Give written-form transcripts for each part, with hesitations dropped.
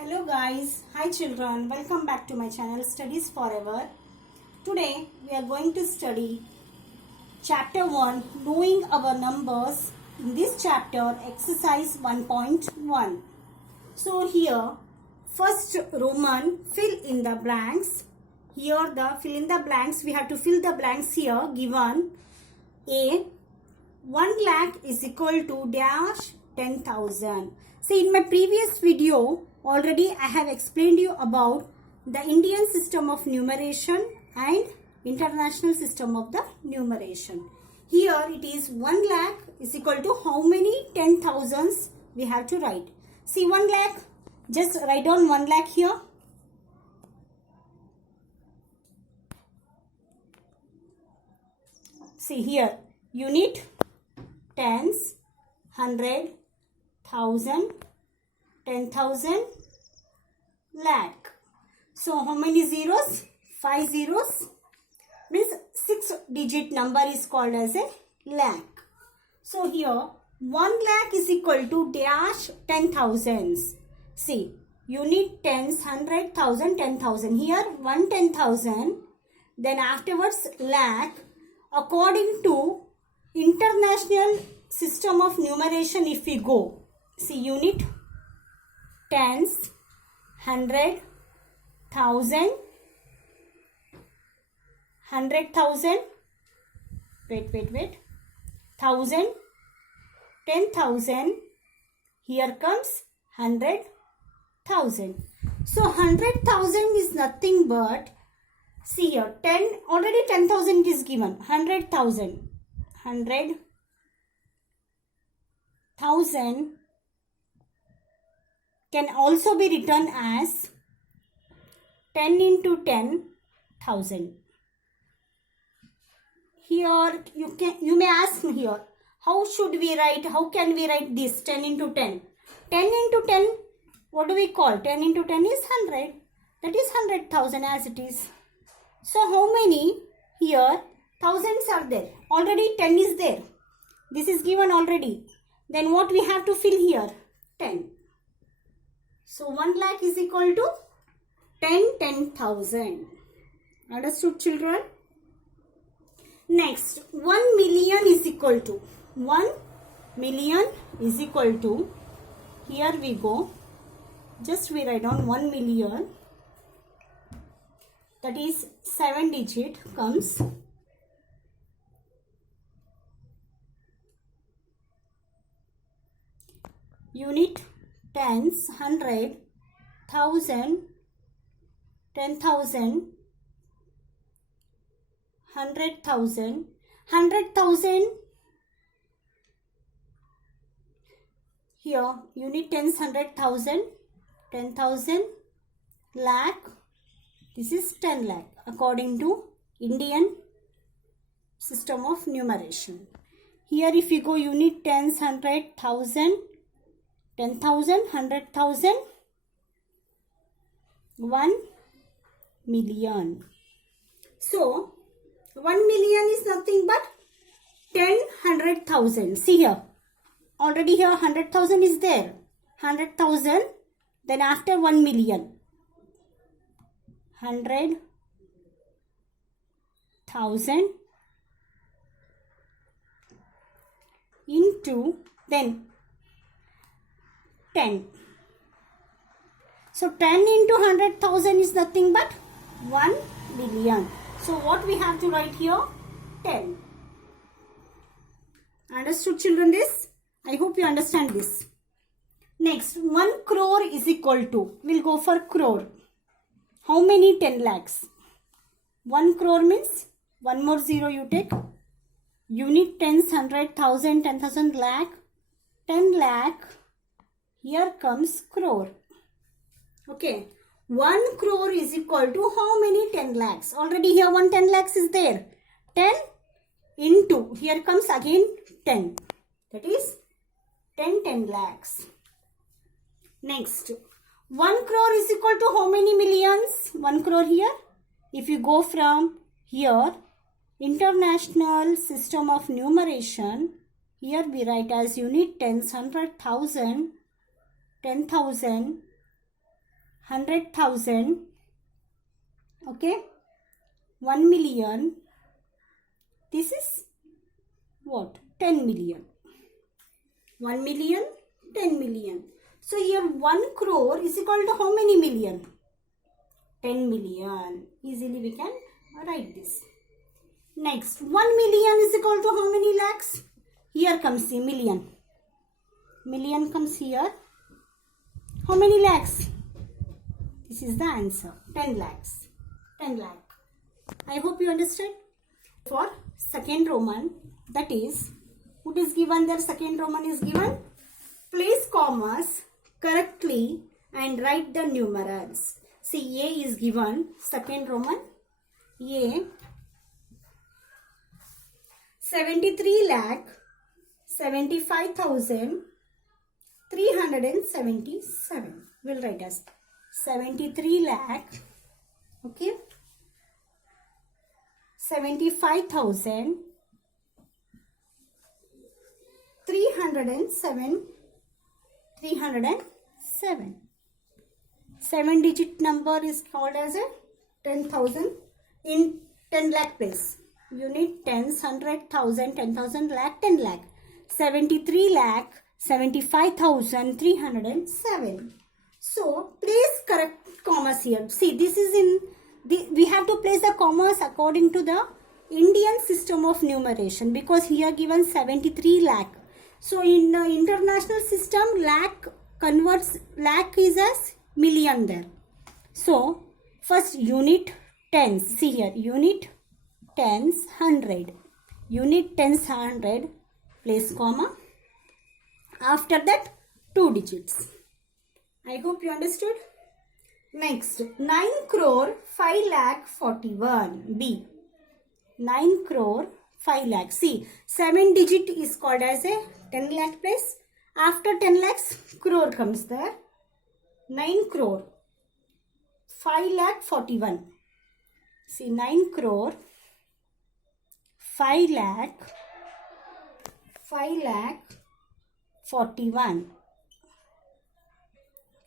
Hello guys, hi children, welcome back to my channel Studies Forever. Today we are going to study chapter 1, knowing our numbers. In this chapter, exercise 1.1. So here, first Roman, fill in the blanks. Here the fill in the blanks, we have to fill the blanks here given. A, 1 lakh is equal to dash 10,000. See, in my previous video already I have explained you about the Indian system of numeration and international system of the numeration. Here it is 1 lakh is equal to how many 10,000s we have to write. See, 1 lakh, just write down 1 lakh here. See here, unit, tens, 100, 1000, 10,000, lakh. So how many zeros? 5 zeros. Means 6 digit number is called as a lakh. So here 1 lakh is equal to dash 10,000s. See, unit, tens, 100, 1000, 10,000. Here 1 10,000. Then afterwards lakh. According to international system of numeration, if we go, see, unit, tens, 100, 1000, 100,000, wait, 1000, 10,000, here comes 100,000. So 100,000 is nothing but, see here, 10, already 10,000 is given, 100,000, 100,000 can also be written as 10 into 10,000. Here you may ask me here, how should we write, how can we write this 10 into 10? 10 into 10, what do we call? 10 into 10 is 100. That is 100,000 as it is. So how many here? Thousands are there. Already 10 is there. This is given already. Then what we have to fill here? 10. So 1 lakh is equal to 10,000. Understood, children? Next, 1 million is equal to 1 million is equal to, here we go, just we write down 1 million, that is 7 digit comes. Unit, tens, 100, 1000, 10,000, 100,000, 100,000. Here, unit, tens, 100,000, 10,000, lakh. This is 10 lakh according to Indian system of numeration. Here if you go unit, tens, 100, 1000, 10,000, 100,000, 1 million. So 1 million is nothing but 10 100,000. See here, already here 100,000 is there. 100,000, then after 1 million. 100,000 into then 10. So 10 into 100,000 is nothing but 1 million. So what we have to write here? 10. Understood, children, this? I hope you understand this. Next, 1 crore is equal to, we'll go for crore. How many 10 lakhs? 1 crore means, one more zero you take. Unit, tens, 100,000, 10,000, lakh. 10 lakh. Here comes crore. Okay. 1 crore is equal to how many 10 lakhs? Already here 1 10 lakhs is there. 10 into, here comes again 10. That is 10 lakhs. Next, 1 crore is equal to how many millions? 1 crore here. If you go from here, international system of numeration, here we write as unit, tens, 100,000, 10,000, 100,000, okay, 1 million, this is what? 10 million. 1 million, 10 million. So here 1 crore is equal to how many million? 10 million. Easily we can write this. Next, 1 million is equal to how many lakhs? Here comes the million. Million comes here. How many lakhs? This is the answer. 10 lakhs. 10 lakh. I hope you understood. For second Roman, that is, what is given there? Second Roman is given. Place commas correctly and write the numerals. See, A is given. Second Roman, A. 73 lakh 75,377. We'll write as 73 lakh, okay, 75,307. 7-digit number is called as a 10,000 in 10 lakh place. You need tens, 100,000, 10,000, lakh, 10 lakh. 73 lakh 75,307. So place correct commas here. See, this is in the, we have to place the commas according to the Indian system of numeration, because here given 73 lakh. So in the international system, lakh converts, lakh is as million there. So first unit tens. See here, unit tens 100. Unit tens 100. Place comma. After that 2 digits. I hope you understood. Next, 9 crore 5 lakh 41. B. 9 crore 5 lakh. See, 7 digit is called as a 10 lakh place. After 10 lakhs, crore comes there. 9 crore 5 lakh 41. See, 9 crore 5 lakh 41.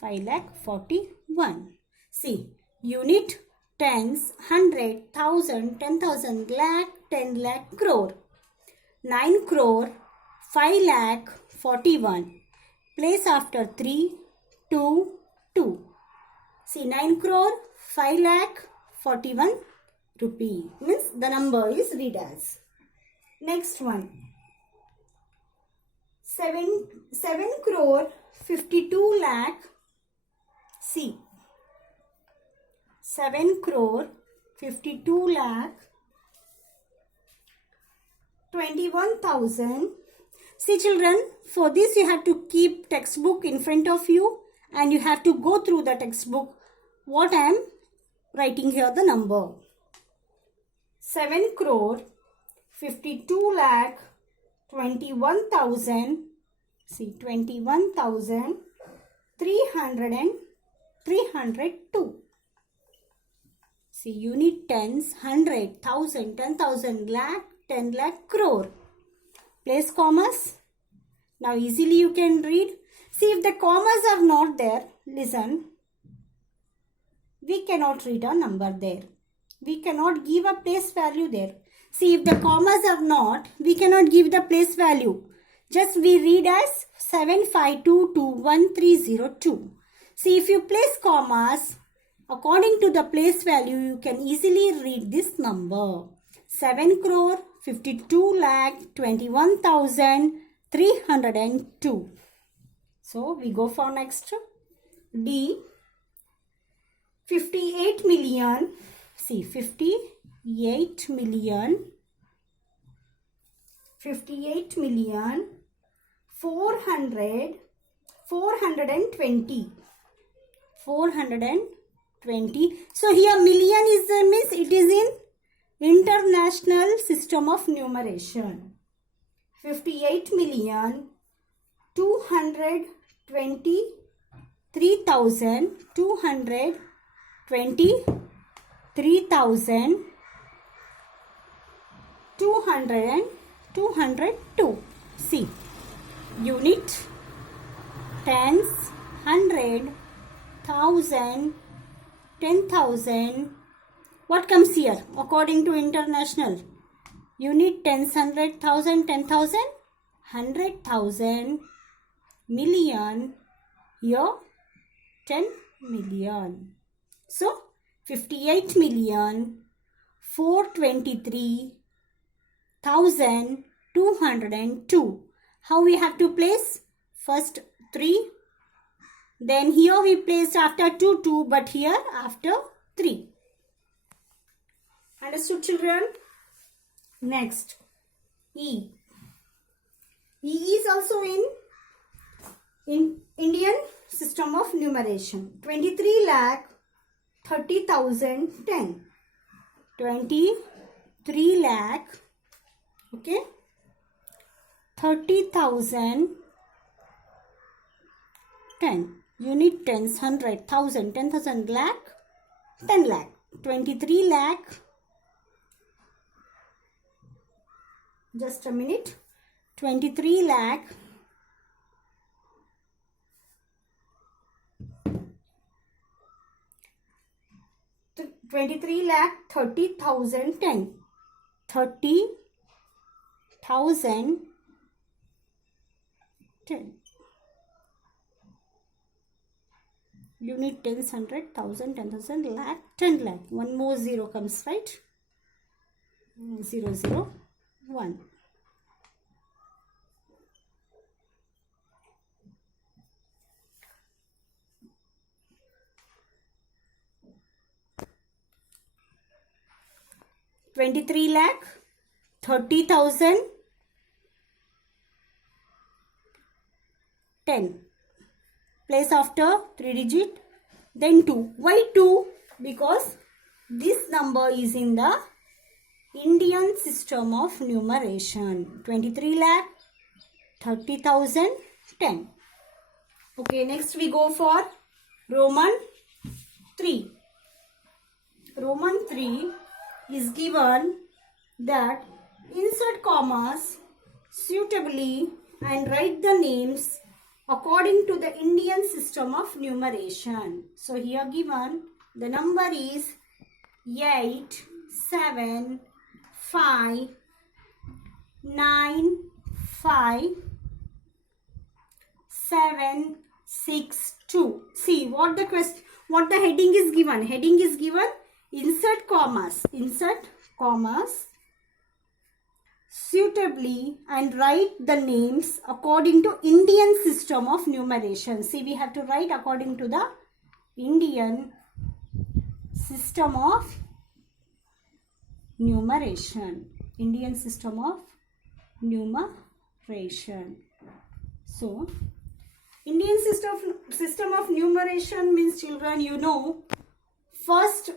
5 lakh 41. See, unit tens, 100, 1000, 10,000, lakh, 10 lakh, crore. 9 crore 5 lakh 41. Place after 3, 2, 2. See, 9 crore 5 lakh 41 rupee. Means the number is read as. Next one. 7 crore 52 lakh. See, 7 crore 52 lakh 21,000. See children, for this you have to keep textbook in front of you and you have to go through the textbook what I am writing here the number. 7 crore 52 lakh 21,000. See, 21,302. See, unit tens, 100, 1000, 10,000, lakh, 10 lakh, crore. Place commas. Now easily you can read. See, if the commas are not there, listen, we cannot read a number there. We cannot give a place value there. See, if the commas are not, we cannot give the place value. Just we read as 75221302. See, if you place commas, according to the place value, you can easily read this number. 7 crore 52 lakh 21,302. So, we go for next. D. 58 million. See, 58 million. 58 million 420. 420. So here million is the means it is in international system of numeration. 58 million 223,000 202. See, unit tens, 100, 1000, 10,000. What comes here according to international? Unit, tens, hundred, thousand, 10,000, 100,000, million. Here 10 million. So 58,423,202. How we have to place? First 3. Then here we placed after 2, 2. But here after 3. Understood, children? Next, E. E is also in Indian system of numeration. 23,30,010. 23 lakh, okay, 30,010. Unit, tens, hundred, thousand, 10,000, lakh, 10 lakh. 23 lakh. Just a minute. 23 lakh 30,010. 30,010. Unit, tens, hundred, thousand, 10,000, lakh, 10 lakh. One more zero comes, right? 0, 0, 1. Twenty-three lakh 30,000 10. Place after 3 digit, then 2. Why 2? Because this number is in the Indian system of numeration. 23 lakh 30,000 10. Okay, next we go for Roman 3. Roman 3 is given that insert commas suitably and write the names according to the Indian system of numeration. So here given the number is 8, 7, 5, 9, 5, 7, 6, 2. See what the heading is given. Heading is given insert commas. Insert commas suitably and write the names according to Indian system of numeration. See, we have to write according to the Indian system of numeration. Indian system of numeration. So, Indian system of numeration means, children, you know, first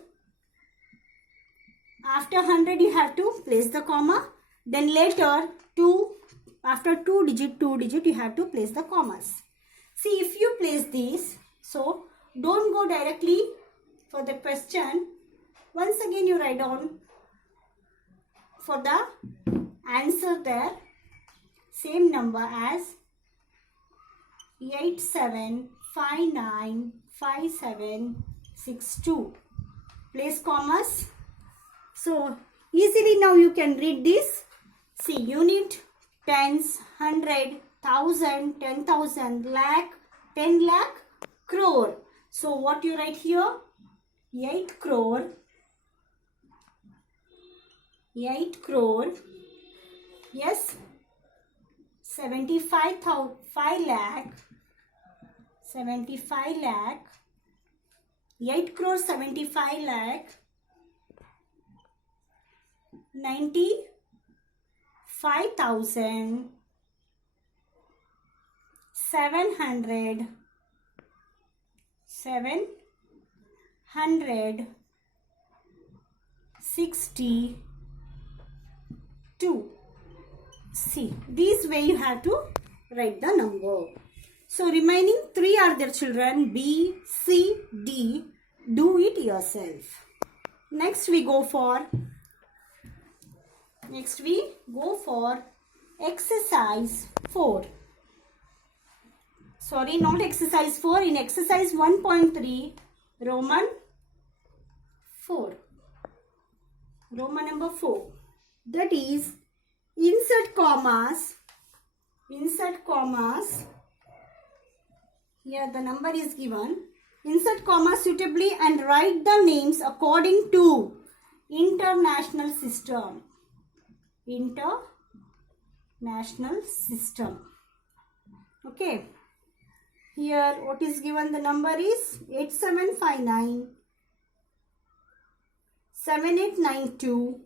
after 100 you have to place the comma. Then later after 2 digit you have to place the commas. See, if you place these, so don't go directly for the question. Once again you write down for the answer there same number as 87595762. Place commas. So easily now you can read this. See, unit, tens, hundred, thousand, 10,000, lakh, 10 lakh, crore. So what you write here? 8 crore. 8 crore. Yes. 75 lakh. 75 lakh. 8 crore 75 lakh. 95,760. See, this way you have to write the number. So remaining 3 are there, children. B, C, D. Do it yourself. Next we go for exercise 4. sorry, not exercise 4, in exercise 1.3, Roman 4. Roman number 4. That is, insert commas. Here the number is given. Insert commas suitably and write the names according to international system. International system. Okay. Here what is given, the number is 8759 7892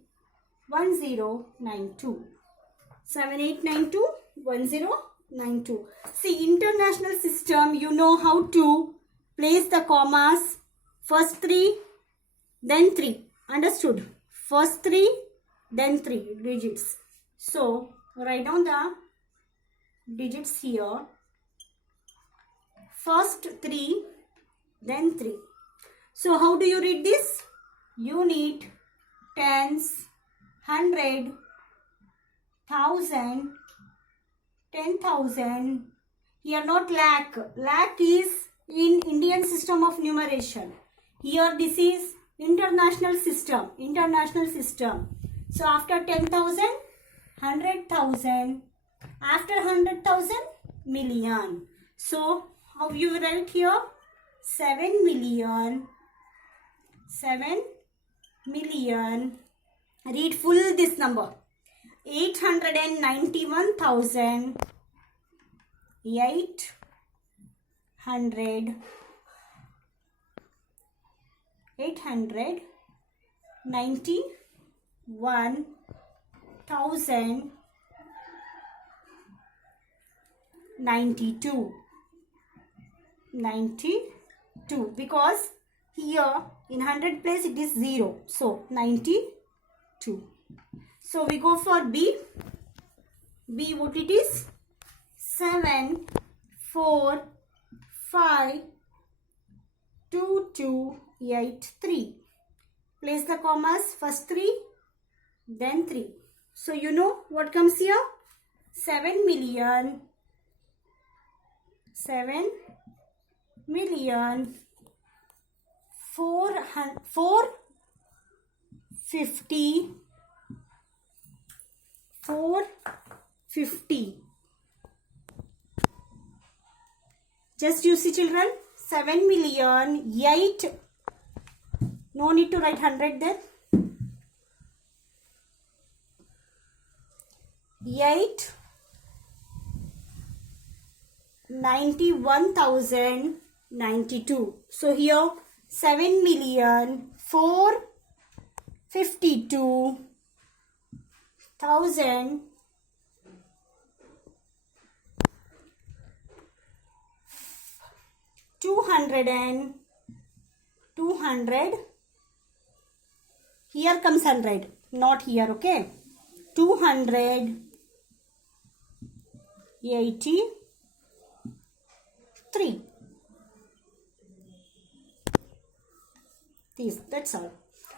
1092. 7892 1092. See, international system, you know how to place the commas. First 3, then 3. Understood? First 3, then 3 digits. So, write down the digits here. First 3, then 3. So, how do you read this? Unit, tens, 100, 1000, 10,000. Here not lakh. Lakh is in Indian system of numeration. Here this is international system. So after 10,000, 100,000. After 100,000, million. So how you write here? 7 million. 7 million. Read full this number. 891,000. 891,092. 92. Because here in 100 place it is 0. So 92. So we go for B. B, what it is? 7, 4, 5, 2, 2, 8, 3. Place the commas. First 3, then 3. So you know what comes here? 7 million. 7 million. 450. 450. Just you see children, 7 million, 8, no need to write 100 there. 8, 91,092. So here 7 million, 452,000. 200. Here comes 100, not here, okay? 283. That's all.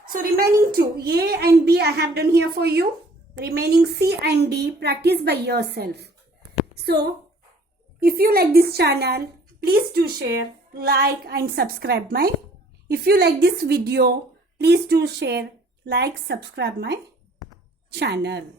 So remaining 2, A and B I have done here for you. Remaining C and D, practice by yourself. So if you like this channel, please do share, like and subscribe my. If you like this video, please do share, like, subscribe my channel.